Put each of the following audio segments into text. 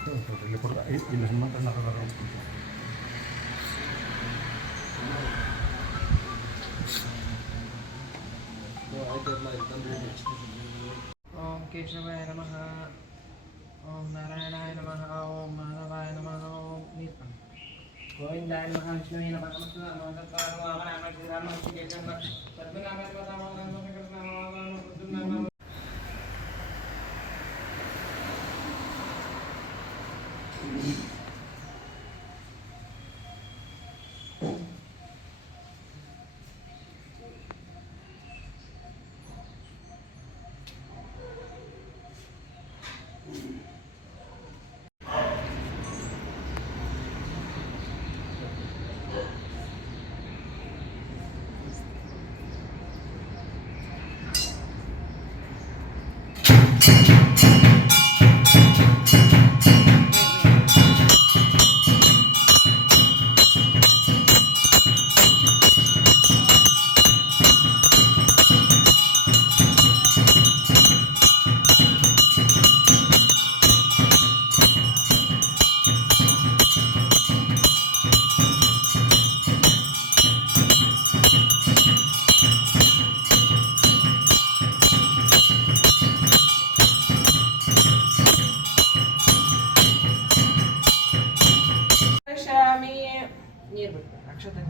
ಇಲ್ಲಿ ಹನುಮಂತಣ್ಣ ಓಂ ಕೇಶವಾಯ ನಮಃ, ಓಂ ನಾರಾಯಣಾಯ ನಮಃ, ಓಂ ಮಾಧವಾಯ ನಮಃ, ಓಂ ಗೋವಿಂದಾಯ ನಮಃ, ವಿಷ್ಣುವೇ ನಮಃ, ನೀರು ಬಿಟ್ಟು ಅಕ್ಷತೆ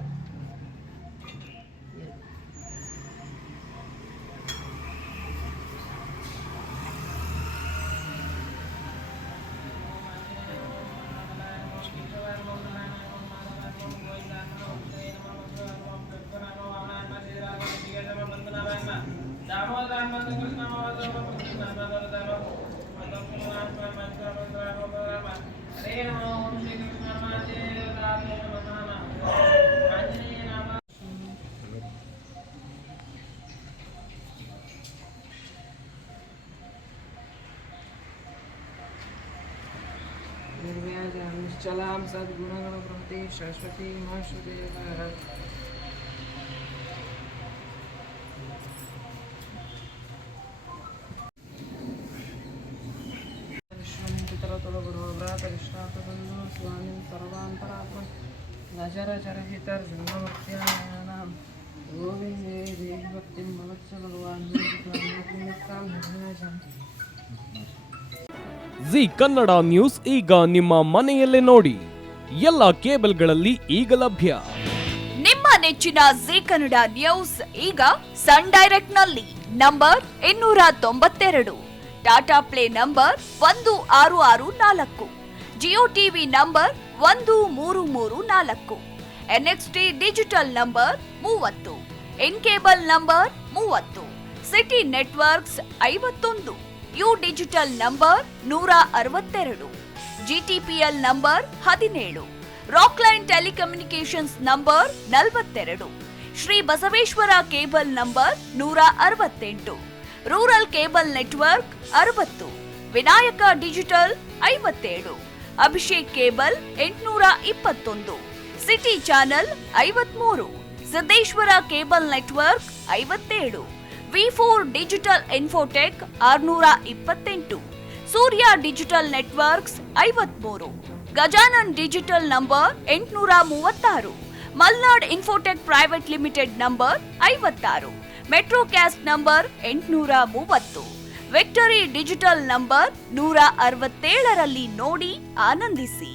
निश्चलां सद्गुणगणप्रभृति सरस्वती महाश्रुदेव विश्वमितरतुलगुरुव्रातविश्रातबन्धो स्वामिं सर्वान्तरात्मन् नचरचरहितर्जन्ममर्त्यानां गोविन्दे देहि भक्तिं भवत्स भगवान् ಜಿ ಕನ್ನಡ ನ್ಯೂಸ್ ಈಗ ನಿಮ್ಮ ಮನೆಯಲ್ಲೇ ನೋಡಿ. ಎಲ್ಲ ಕೇಬಲ್ಗಳಲ್ಲಿ ಈಗ ಲಭ್ಯ. ನಿಮ್ಮ ನೆಚ್ಚಿನ ಜಿ ಕನ್ನಡ ನ್ಯೂಸ್ ಈಗ ಸನ್ ಡೈರೆಕ್ಟ್ ನಲ್ಲಿ number 292, Tata play number 1664, Jio TV number 1334, NXT digital number 30, N cable number 30, city networks 51, U digital number 162, GTPL number 17, Rockline telecommunications number 42, Shri Basaveshwara cable number 168, rural cable network 60, Vinayaka digital 57, Abhishek cable 821, city channel 53, Siddeshwara cable network 57, V4 digital Infotech 628, ಸೂರ್ಯ digital networks 53, Gajanan digital number 836, Malnad Infotech private limited number 56, Metrocast number 830, Victory digital number 167ರಲ್ಲಿ ನೋಡಿ ಆನಂದಿಸಿ.